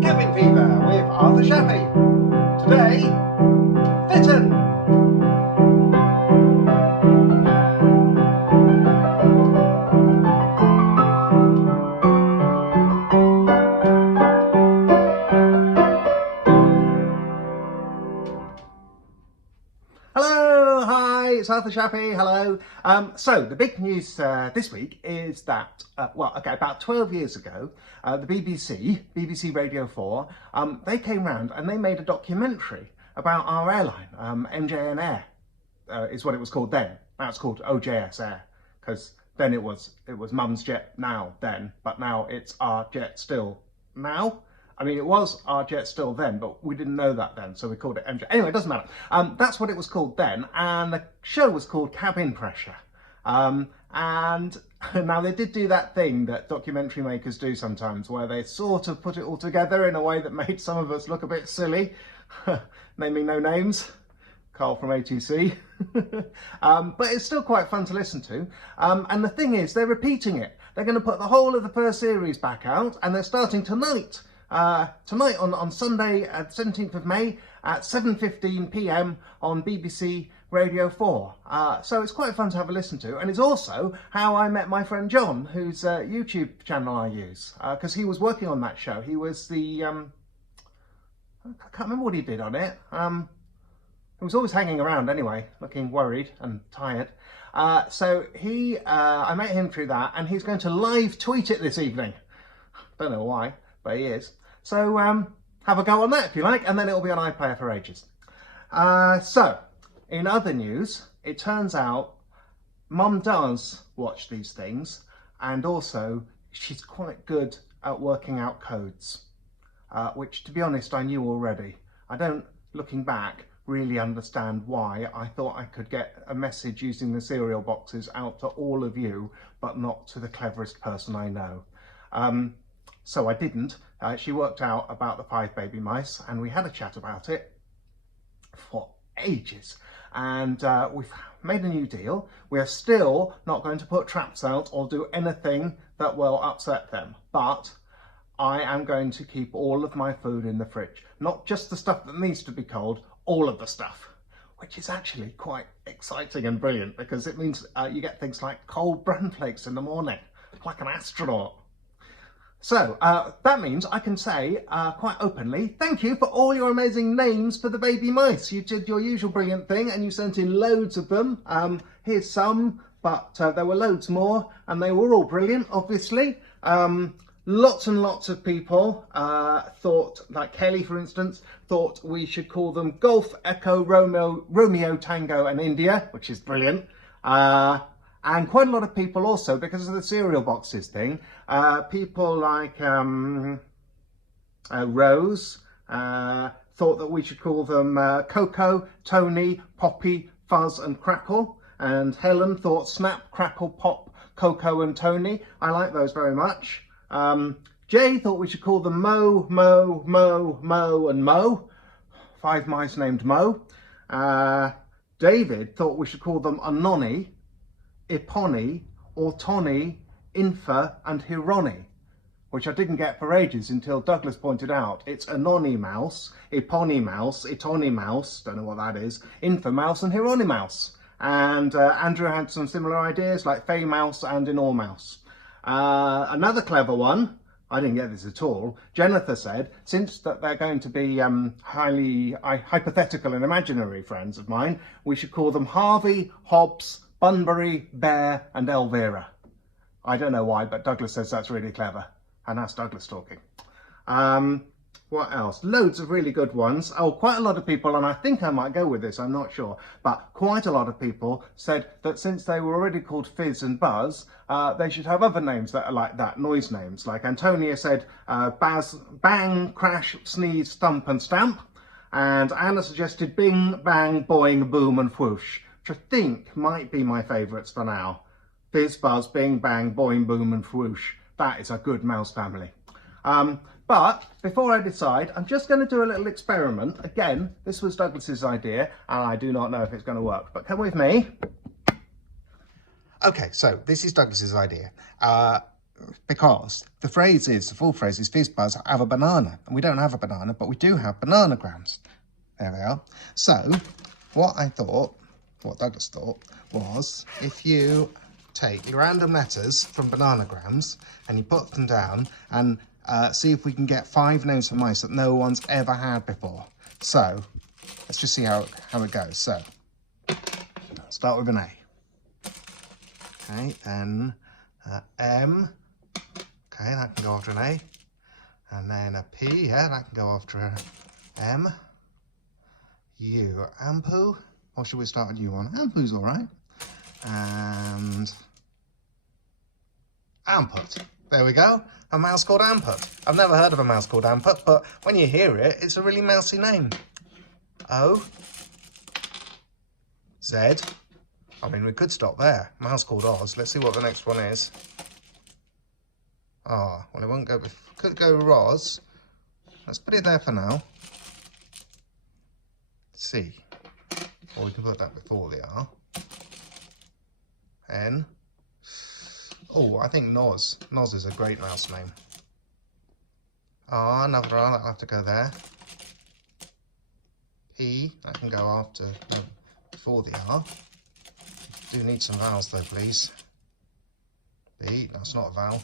Cabin Fever with Arthur Shappy. Today, Fitton. Hello, hi, it's Arthur Shappy, hello. So the big news this week is that, about 12 years ago, the BBC Radio 4, they came round and they made a documentary about our airline, MJN Air is what it was called then. Now it's called OJS Air, because then it was Mum's Jet now then, but now it's our jet still now. I mean, it was our jet still then, but we didn't know that then, so we called it MJ. Anyway, it doesn't matter. That's what it was called then, and the show was called Cabin Pressure. And now they did do that thing that documentary makers do sometimes, where they sort of put it all together in a way that made some of us look a bit silly. Naming no names. Carl from A2C. But it's still quite fun to listen to. And the thing is, they're repeating it. They're going to put the whole of the first series back out, and they're starting tonight. Tonight on Sunday, 17th of May at 7:15 p.m. on BBC Radio 4. So it's quite fun to have a listen to, and it's also how I met my friend John, whose YouTube channel I use, because he was working on that show. He was the, I can't remember what he did on it. He was always hanging around anyway, looking worried and tired. So I met him through that, and he's going to live tweet it this evening. Don't know why, but he is. So have a go on that if you like, and then it'll be on iPlayer for ages. So, in other news, it turns out Mum does watch these things, and also she's quite good at working out codes, which, to be honest, I knew already. I don't, looking back, really understand why I thought I could get a message using the cereal boxes out to all of you, but not to the cleverest person I know. So I didn't. She worked out about the 5 baby mice, and we had a chat about it for ages. And we've made a new deal. We are still not going to put traps out or do anything that will upset them. But I am going to keep all of my food in the fridge. Not just the stuff that needs to be cold, all of the stuff. Which is actually quite exciting and brilliant, because it means you get things like cold bran flakes in the morning, like an astronaut. So that means I can say quite openly, thank you for all your amazing names for the baby mice. You did your usual brilliant thing and you sent in loads of them. Here's some, but there were loads more, and they were all brilliant, obviously. Lots and lots of people thought, like Kelly for instance, thought we should call them Golf, Echo, Romeo, Tango and India, which is brilliant. And quite a lot of people also, because of the cereal boxes thing, people like Rose thought that we should call them Coco, Tony, Poppy, Fuzz and Crackle. And Helen thought Snap, Crackle, Pop, Coco and Tony. I like those very much. Jay thought we should call them Mo, Mo, Mo, Mo and Mo. 5 mice named Mo. David thought we should call them Anoni, Iponi, Ortoni, Infa and Hironi, which I didn't get for ages until Douglas pointed out. It's Anoni mouse, Iponi mouse, Itoni mouse, don't know what that is, Infa mouse and Hironi mouse. And Andrew had some similar ideas like Fey mouse and Inor mouse. Another clever one, I didn't get this at all, Jennifer said, since that they're going to be highly hypothetical and imaginary friends of mine, we should call them Harvey, Hobbs, Bunbury, Bear and Elvira. I don't know why, but Douglas says that's really clever. And that's Douglas talking. What else? Loads of really good ones. Oh, quite a lot of people, and I think I might go with this, I'm not sure, but quite a lot of people said that since they were already called Fizz and Buzz, they should have other names that are like that, noise names. Like Antonia said, Baz, Bang, Crash, Sneeze, Thump and Stamp. And Anna suggested Bing, Bang, Boing, Boom and Whoosh, which I think might be my favourites for now. Fizz, Buzz, Bing, Bang, Boing, Boom and Whoosh. That is a good mouse family. But before I decide, I'm just going to do a little experiment. Again, this was Douglas's idea, and I do not know if it's going to work, but come with me. Okay, so this is Douglas's idea. because the full phrase is fizz buzz have a banana, and we don't have a banana, but we do have bananagrams. There we are. So what Douglas thought was, if you take your random letters from bananagrams and you put them down and see if we can get 5 names for mice that no one's ever had before. So let's just see how it goes. So start with an A. Okay, then M. Okay, that can go after an A. And then a P, yeah, that can go after a M. U, Ampu. Or should we start a new one? Ampu's all right. And Amput. There we go. A mouse called Amput. I've never heard of a mouse called Amput, but when you hear it, it's a really mousy name. O. Z. I mean, we could stop there. Mouse called Oz. Let's see what the next one is. Ah, well, it won't go. Could go Roz. Let's put it there for now. C. Or we can put that before the R. N. Oh, I think Noz. Noz is a great mouse name. R, another R, that'll have to go there. P, that can go after, no, before the R. Do need some vowels though, please. B, that's not a vowel.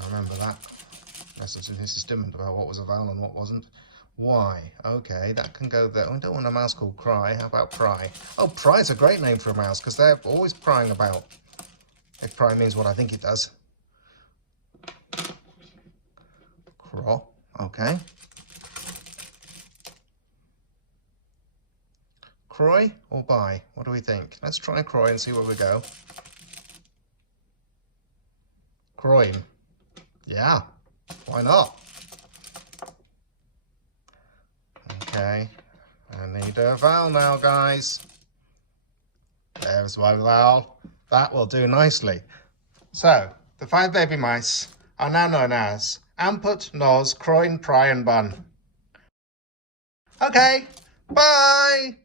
I remember that. This is different about what was a vowel and what wasn't. Y, okay, that can go there. I don't want a mouse called Cry. How about Pry? Oh, Pry's a great name for a mouse because they're always prying about. If Pry means what I think it does. Craw, okay. Croy or By? What do we think? Let's try Croy and see where we go. Croyne. Yeah, why not? Okay, I need a vowel now, guys. There's my vowel. That will do nicely. So, the 5 baby mice are now known as Amput, Noz, Croyne, Pry and Bun. Okay, bye!